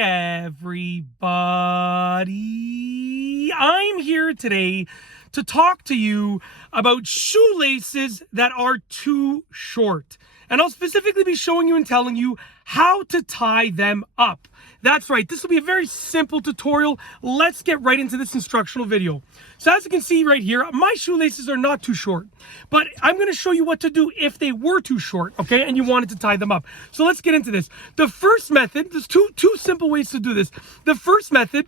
Everybody. I'm here today to talk to you about shoelaces that are too short. And I'll specifically be showing you and telling you how to tie them up. That's right, this will be a very simple tutorial. Let's get right into this instructional video. So as you can see right here, my shoelaces are not too short, but I'm going to show you what to do if they were too short, okay, and you wanted to tie them up. So let's get into this. The first method, there's two simple ways to do this. The first method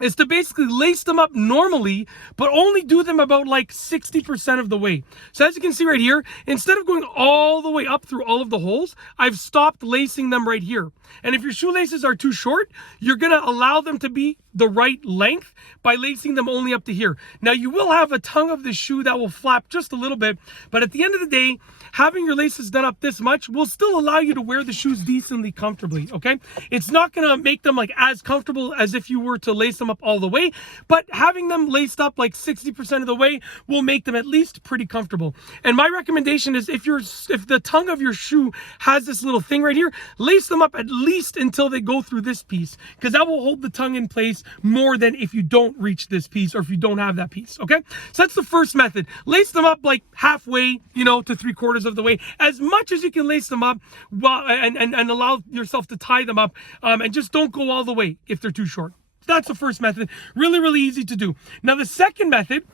is to basically lace them up normally, but only do them about like 60% of the way. So as you can see right here, instead of going all the way up through all of the holes, I've stopped lacing them right here. And if your shoelaces are too short, you're gonna allow them to be the right length by lacing them only up to here. Now you will have a tongue of the shoe that will flap just a little bit, but at the end of the day, having your laces done up this much will still allow you to wear the shoes decently comfortably, okay? It's not gonna make them like as comfortable as if you were to lace them up all the way, but having them laced up like 60% of the way will make them at least pretty comfortable. And my recommendation is if the tongue of your shoe has this little thing right here, lace them up at least until they go through this piece, because that will hold the tongue in place more than if you don't reach this piece or if you don't have that piece, okay? So that's the first method. Lace them up like halfway, you know, to 3/4 of the way, as much as you can lace them up while, and allow yourself to tie them up, and just don't go all the way if they're too short. That's the first method. Really easy to do. Now the second method,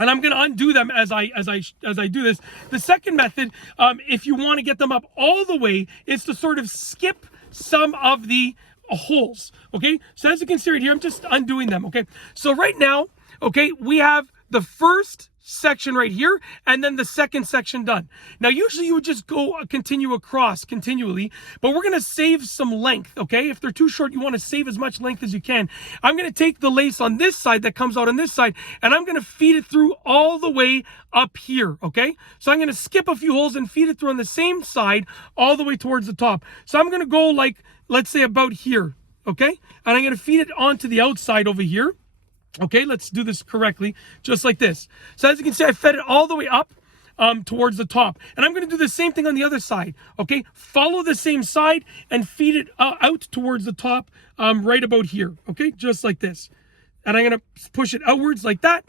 and I'm going to undo them as I do this. The second method, if you want to get them up all the way, is to sort of skip some of the holes. Okay, so as you can see right here, I'm just undoing them. Okay, so right now, okay, we have the first section right here and then the second section done. Now usually you would just go continue across continually, but we're going to save some length, okay? If they're too short, you want to save as much length as you can. I'm going to take the lace on this side that comes out on this side, and I'm going to feed it through all the way up here, okay? So I'm going to skip a few holes and feed it through on the same side all the way towards the top. So I'm going to go like, let's say about here, okay? And I'm going to feed it onto the outside over here. Okay, let's do this correctly, just like this. So as you can see, I fed it all the way up towards the top. And I'm going to do the same thing on the other side, okay? Follow the same side and feed it out towards the top right about here, okay? Just like this. And I'm going to push it outwards like that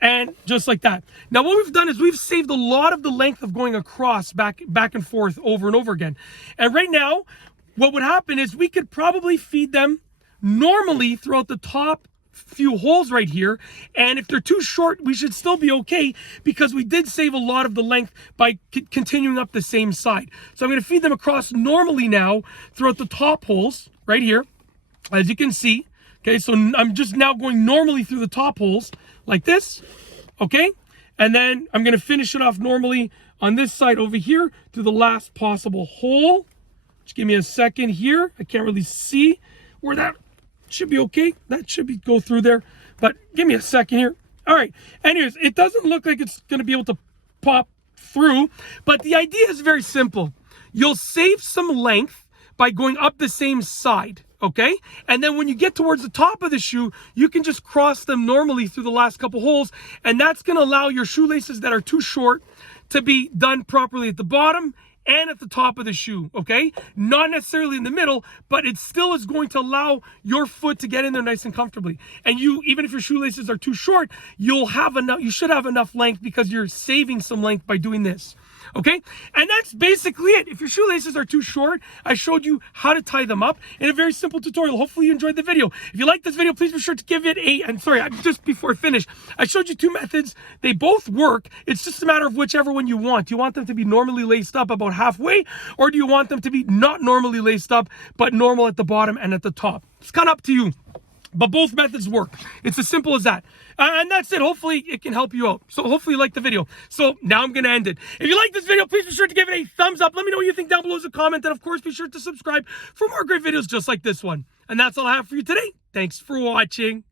and just like that. Now what we've done is we've saved a lot of the length of going across back and forth over and over again. And right now, what would happen is we could probably feed them normally throughout the top few holes right here, and if they're too short, we should still be okay because we did save a lot of the length by continuing up the same side. So I'm going to feed them across normally now throughout the top holes right here, as you can see. Okay, so I'm just now going normally through the top holes like this, okay, and then I'm going to finish it off normally on this side over here to the last possible hole. Just give me a second here. I can't really see where that should be. Okay, that should be go through there, but give me a second here. All right, anyways, it doesn't look like it's going to be able to pop through, but the idea is very simple. You'll save some length by going up the same side, okay? And then when you get towards the top of the shoe, you can just cross them normally through the last couple holes, and that's going to allow your shoelaces that are too short to be done properly at the bottom and at the top of the shoe, okay? Not necessarily in the middle, but it still is going to allow your foot to get in there nice and comfortably. And you, even if your shoelaces are too short, you should have enough length because you're saving some length by doing this. Okay, and that's basically it. If your shoelaces are too short, I showed you how to tie them up in a very simple tutorial. Hopefully you enjoyed the video. If you like this video, please be sure to give it just before I finish, I showed you two methods. They both work. It's just a matter of whichever one you want. Do you want them to be normally laced up about halfway, or do you want them to be not normally laced up, but normal at the bottom and at the top? It's kind of up to you. But both methods work. It's as simple as that. And that's it. Hopefully it can help you out. So hopefully you like the video. So now I'm going to end it. If you like this video, please be sure to give it a thumbs up. Let me know what you think down below as a comment. And of course, be sure to subscribe for more great videos just like this one. And that's all I have for you today. Thanks for watching.